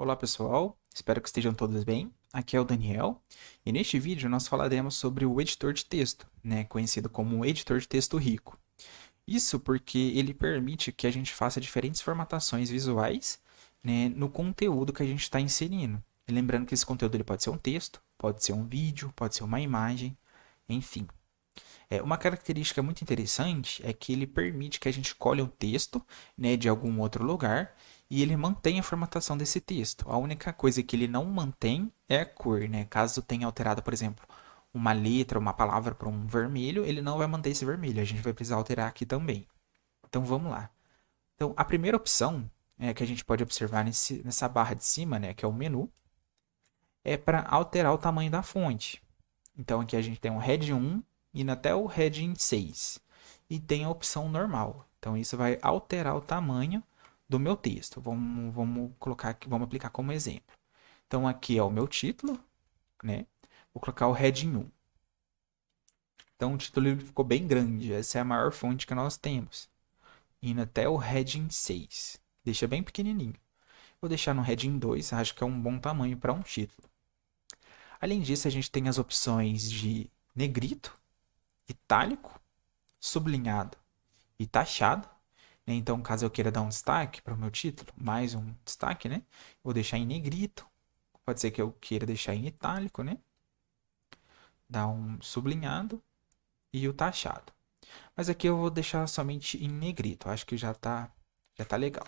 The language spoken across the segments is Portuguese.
Olá pessoal, espero que estejam todos bem. Aqui é o Daniel e neste vídeo nós falaremos sobre o editor de texto, conhecido como editor de texto rico. Isso porque ele permite que a gente faça diferentes formatações visuais, no conteúdo que a gente está inserindo. E lembrando que esse conteúdo ele pode ser um texto, pode ser um vídeo, pode ser uma imagem, enfim. Uma característica muito interessante é que ele permite que a gente colhe um texto, de algum outro lugar e ele mantém a formatação desse texto. A única coisa que ele não mantém é a cor, Caso tenha alterado, por exemplo, uma letra, uma palavra para um vermelho, ele não vai manter esse vermelho. A gente vai precisar alterar aqui também. Então vamos lá. Então a primeira opção que a gente pode observar nessa barra de cima, que é o menu, é para alterar o tamanho da fonte. Então aqui a gente tem um heading 1 indo até o heading 6. E tem a opção normal. Então isso vai alterar o tamanho do meu texto. Vamos colocar aqui, vamos aplicar como exemplo. Então aqui é o meu título, né? Vou colocar o heading 1. Então o título ficou bem grande. Essa é a maior fonte que nós temos. Indo até o heading 6. Deixa bem pequenininho. Vou deixar no heading 2, acho que é um bom tamanho para um título. Além disso, a gente tem as opções de negrito, itálico, sublinhado e taxado. Então, caso eu queira dar um destaque para o meu título, mais um destaque, vou deixar em negrito. Pode ser que eu queira deixar em itálico, dar um sublinhado e o taxado. Mas aqui eu vou deixar somente em negrito. Acho que já tá legal.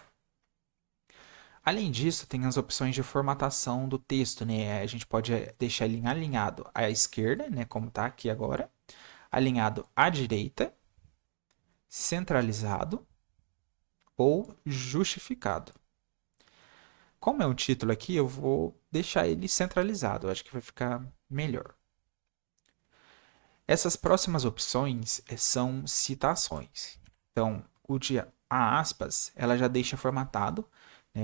Além disso, tem as opções de formatação do texto, A gente pode deixar ele alinhado à esquerda, como está aqui agora, alinhado à direita, centralizado ou justificado. Como é um título aqui, eu vou deixar ele centralizado, eu acho que vai ficar melhor. Essas próximas opções são citações. Então, o de a aspas, ela já deixa formatado,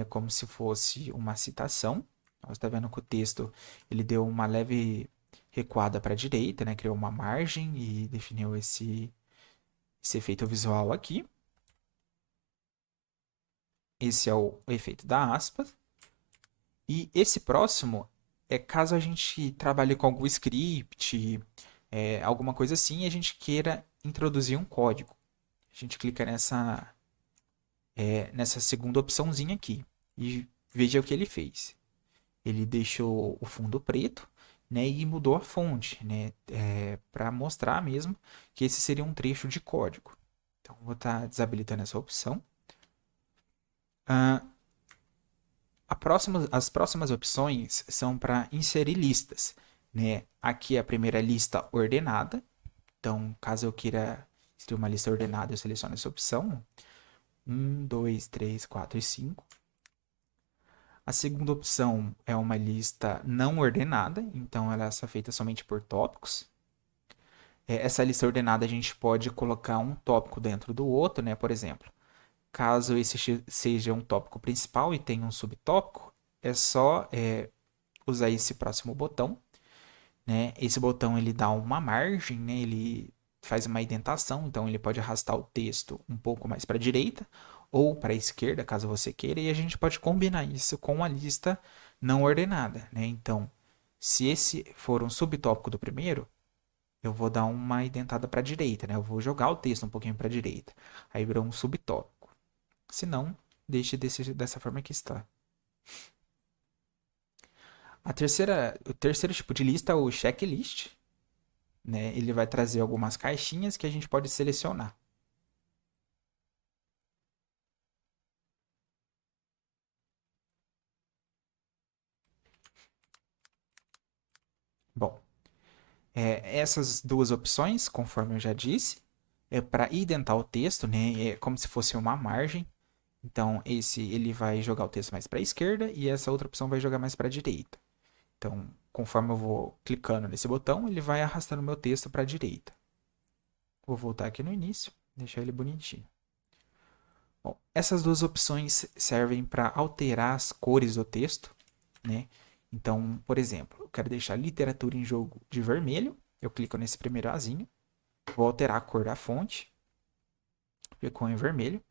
como se fosse uma citação. Você está vendo que o texto ele deu uma leve recuada para a direita, criou uma margem e definiu esse efeito visual aqui. Esse é o efeito da aspas. E esse próximo é caso a gente trabalhe com algum script, alguma coisa assim, e a gente queira introduzir um código. A gente clica nessa segunda opçãozinha aqui e veja o que ele fez. Ele deixou o fundo preto, e mudou a fonte, para mostrar mesmo que esse seria um trecho de código. Então, vou estar desabilitando essa opção. Ah, as próximas opções são para inserir listas, Aqui é a primeira lista ordenada. Então, caso eu queira inserir uma lista ordenada, eu seleciono essa opção. 1, 2, 3, 4 e 5. A segunda opção é uma lista não ordenada, então ela é feita somente por tópicos. Essa lista ordenada a gente pode colocar um tópico dentro do outro, Por exemplo, caso esse seja um tópico principal e tenha um subtópico, é só usar esse próximo botão, Esse botão ele dá uma margem, Ele faz uma indentação, então ele pode arrastar o texto um pouco mais para a direita ou para a esquerda, caso você queira, e a gente pode combinar isso com a lista não ordenada, Então, se esse for um subtópico do primeiro, eu vou dar uma indentada para a direita, Eu vou jogar o texto um pouquinho para a direita. Aí virou um subtópico. Se não, deixe dessa forma que está. O terceiro tipo de lista é o checklist, Ele vai trazer algumas caixinhas que a gente pode selecionar. Bom, essas duas opções, conforme eu já disse, é para identar o texto, É como se fosse uma margem. Então, esse ele vai jogar o texto mais para a esquerda e essa outra opção vai jogar mais para a direita. Então, conforme eu vou clicando nesse botão, ele vai arrastando o meu texto para a direita. Vou voltar aqui no início, deixar ele bonitinho. Bom, essas duas opções servem para alterar as cores do texto, Então, por exemplo, eu quero deixar literatura em jogo de vermelho. Eu clico nesse primeiro azinho, vou alterar a cor da fonte, ficou em vermelho.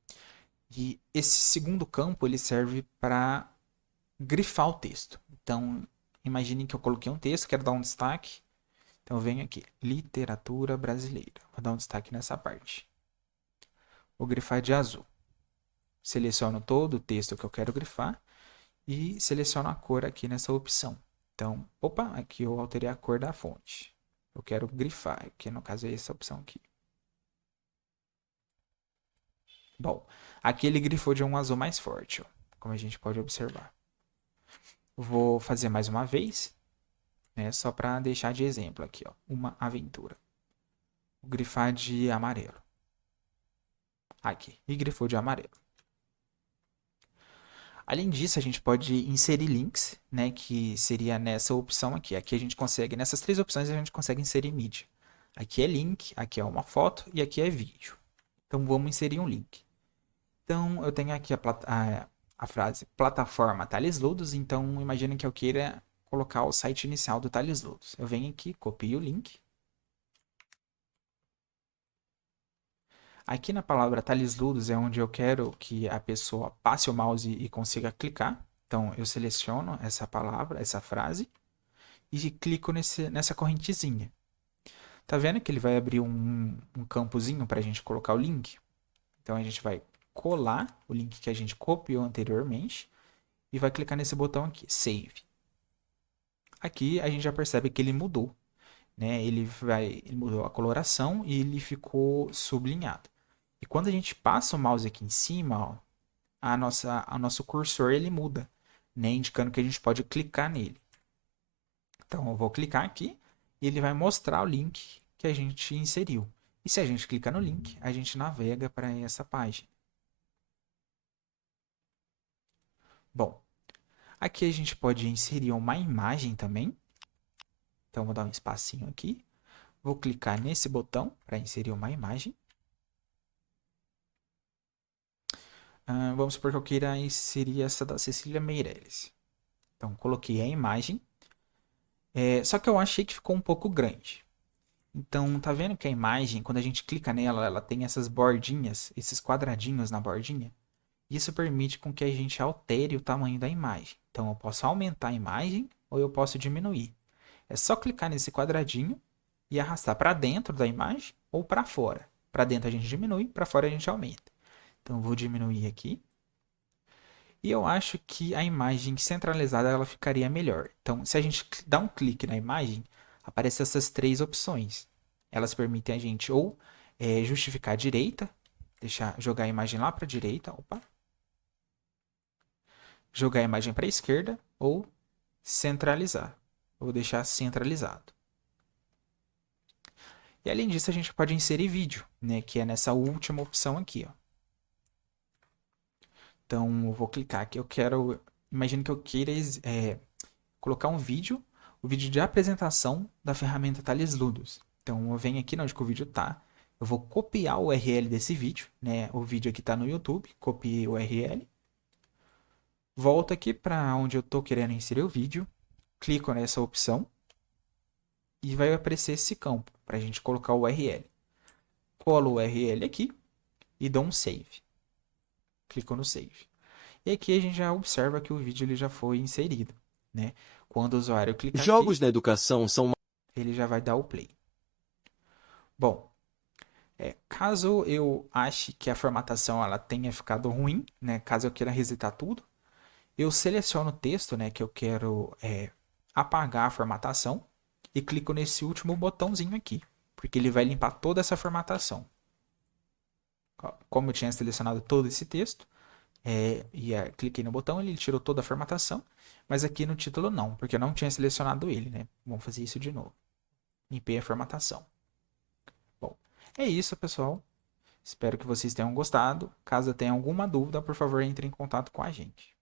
E esse segundo campo ele serve para grifar o texto. Então, imagine que eu coloquei um texto, quero dar um destaque. Então, eu venho aqui, literatura brasileira. Vou dar um destaque nessa parte. Vou grifar de azul. Seleciono todo o texto que eu quero grifar e seleciono a cor aqui nessa opção. Então, opa, aqui eu alterei a cor da fonte. Eu quero grifar, que no caso é essa opção aqui. Bom, aqui ele grifou de um azul mais forte, ó, como a gente pode observar. Vou fazer mais uma vez, né, só para deixar de exemplo aqui, ó, uma aventura. Vou grifar de amarelo. Aqui, e grifou de amarelo. Além disso, a gente pode inserir links, né, que seria nessa opção aqui. Aqui a gente consegue, nessas três opções, a gente consegue inserir mídia. Aqui é link, aqui é uma foto e aqui é vídeo. Então, vamos inserir um link. Então, eu tenho aqui a frase plataforma Thales Ludos. Então, imagine que eu queira colocar o site inicial do Thales Ludos. Eu venho aqui, copio o link. Aqui na palavra Thales Ludos é onde eu quero que a pessoa passe o mouse e consiga clicar. Então, eu seleciono essa palavra, essa frase, e clico nessa correntezinha. Tá vendo que ele vai abrir um campozinho para a gente colocar o link? Então, a gente vai colar o link que a gente copiou anteriormente e vai clicar nesse botão aqui, Save. Aqui a gente já percebe que ele mudou, né? Ele mudou a coloração e ele ficou sublinhado. E quando a gente passa o mouse aqui em cima, ó, o nosso cursor ele muda, né? Indicando que a gente pode clicar nele. Então eu vou clicar aqui e ele vai mostrar o link que a gente inseriu. E se a gente clicar no link, a gente navega para essa página. Bom, aqui a gente pode inserir uma imagem também. Então vou dar um espacinho aqui. Vou clicar nesse botão para inserir uma imagem. Vamos supor que eu queira inserir essa da Cecília Meirelles. Então coloquei a imagem. Só que eu achei que ficou um pouco grande. Então, tá vendo que a imagem, quando a gente clica nela, ela tem essas bordinhas, esses quadradinhos na bordinha? Isso permite com que a gente altere o tamanho da imagem. Então, eu posso aumentar a imagem ou eu posso diminuir. É só clicar nesse quadradinho e arrastar para dentro da imagem ou para fora. Para dentro a gente diminui, para fora a gente aumenta. Então, eu vou diminuir aqui. E eu acho que a imagem centralizada ela ficaria melhor. Então, se a gente dá um clique na imagem, aparecem essas três opções. Elas permitem a gente ou justificar a direita, jogar a imagem lá para a direita, opa, jogar a imagem para a esquerda ou centralizar. Vou deixar centralizado. E além disso, a gente pode inserir vídeo, né, que é nessa última opção aqui, ó. Então, eu vou clicar aqui, imagino que eu queira colocar um vídeo, o vídeo de apresentação da ferramenta Thales Ludos. Então, eu venho aqui onde que o vídeo está, eu vou copiar o URL desse vídeo, né? O vídeo aqui está no YouTube, copiei o URL. Volto aqui para onde eu estou querendo inserir o vídeo, clico nessa opção e vai aparecer esse campo para a gente colocar o URL. Colo o URL aqui e dou um save. Clico no save. E aqui a gente já observa que o vídeo ele já foi inserido, né? Quando o usuário clicar Jogos aqui, na educação são ele já vai dar o play. Bom, caso eu ache que a formatação ela tenha ficado ruim, né? Caso eu queira resetar tudo, eu seleciono o texto, né? Que eu quero apagar a formatação e clico nesse último botãozinho aqui, porque ele vai limpar toda essa formatação. Como eu tinha selecionado todo esse texto, cliquei no botão, ele tirou toda a formatação, mas aqui no título não, porque eu não tinha selecionado ele, né? Vamos fazer isso de novo. Limpei a formatação. Bom, é isso, pessoal. Espero que vocês tenham gostado. Caso tenha alguma dúvida, por favor, entre em contato com a gente.